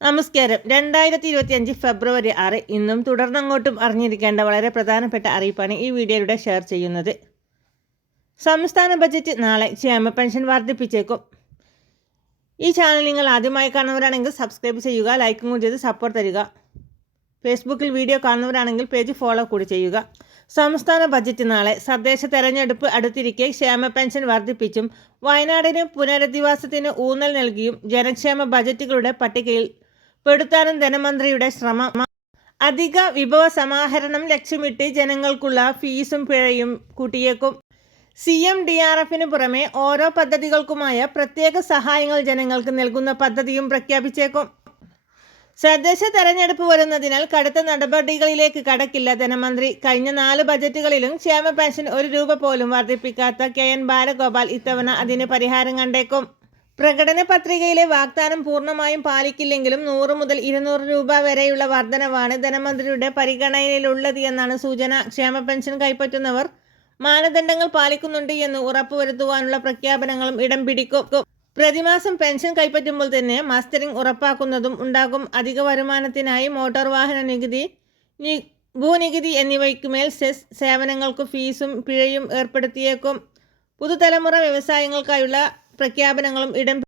നമസ്കാരം. രണ്ടായിരത്തി ഇരുപത്തി അഞ്ച് ഫെബ്രുവരി ആറ് ഇന്നും തുടർന്നങ്ങോട്ടും അറിഞ്ഞിരിക്കേണ്ട വളരെ പ്രധാനപ്പെട്ട അറിയിപ്പാണ് ഈ വീഡിയോയിലൂടെ ഷെയർ ചെയ്യുന്നത്. സംസ്ഥാന ബജറ്റ് നാളെ ക്ഷേമ പെൻഷൻ വർദ്ധിപ്പിച്ചേക്കും. ഈ ചാനൽ നിങ്ങൾ ആദ്യമായി കാണുന്നവരാണെങ്കിൽ സബ്സ്ക്രൈബ് ചെയ്യുക ലൈക്കും കൂടി ചെയ്ത് സപ്പോർട്ട് തരിക. ഫേസ്ബുക്കിൽ വീഡിയോ കാണുന്നവരാണെങ്കിൽ പേജ് ഫോളോ കൂടി ചെയ്യുക. സംസ്ഥാന ബജറ്റ് നാളെ തദ്ദേശ തെരഞ്ഞെടുപ്പ് അടുത്തിരിക്കെ ക്ഷേമ പെൻഷൻ വർദ്ധിപ്പിച്ചും വയനാടിന് പുനരധിവാസത്തിന് ഊന്നൽ നൽകിയും ജനക്ഷേമ ബജറ്റുകളുടെ പട്ടികയിൽ പെടുത്താനും ധനമന്ത്രിയുടെ ശ്രമം. അധിക വിഭവ സമാഹരണം ലക്ഷ്യമിട്ട് ജനങ്ങൾക്കുള്ള ഫീസും പിഴയും കൂട്ടിയേക്കും. സി എം ഡി ആർ എഫിന് പുറമെ ഓരോ പദ്ധതികൾക്കുമായ പ്രത്യേക സഹായങ്ങൾ ജനങ്ങൾക്ക് നൽകുന്ന പദ്ധതിയും പ്രഖ്യാപിച്ചേക്കും. തദ്ദേശ തെരഞ്ഞെടുപ്പ് വരുന്നതിനാൽ കടുത്ത നടപടികളിലേക്ക് കടക്കില്ല ധനമന്ത്രി. കഴിഞ്ഞ നാല് ബജറ്റുകളിലും ക്ഷേമ പെൻഷൻ ഒരു രൂപ പോലും വർദ്ധിപ്പിക്കാത്ത കെ എൻ ബാലഗോപാൽ ഇത്തവണ അതിന് പരിഹാരം കണ്ടേക്കും. പ്രകടന പത്രികയിലെ വാഗ്ദാനം പൂർണമായും പാലിക്കില്ലെങ്കിലും നൂറ് മുതൽ ഇരുന്നൂറ് രൂപ വരെയുള്ള വർധനവാണ് ധനമന്ത്രിയുടെ പരിഗണനയിലുള്ളത് എന്നാണ് സൂചന. ക്ഷേമ പെൻഷൻ കൈപ്പറ്റുന്നവർ മാനദണ്ഡങ്ങൾ പാലിക്കുന്നുണ്ട് എന്ന് ഉറപ്പുവരുത്തുവാനുള്ള പ്രഖ്യാപനങ്ങളും ഇടം പിടിക്കും. പ്രതിമാസം പെൻഷൻ കൈപ്പറ്റുമ്പോൾ തന്നെ മാസ്റ്ററിംഗ് ഉറപ്പാക്കുന്നതും ഉണ്ടാകും. അധിക വരുമാനത്തിനായി മോട്ടോർ വാഹന നികുതി ഭൂനികുതി എന്നിവയ്ക്കുമേൽ സെസ് സേവനങ്ങൾക്ക് ഫീസും പിഴയും ഏർപ്പെടുത്തിയേക്കും. പുതുതലമുറ വ്യവസായങ്ങൾക്കായുള്ള പ്രഖ്യാപനങ്ങളും ഇടം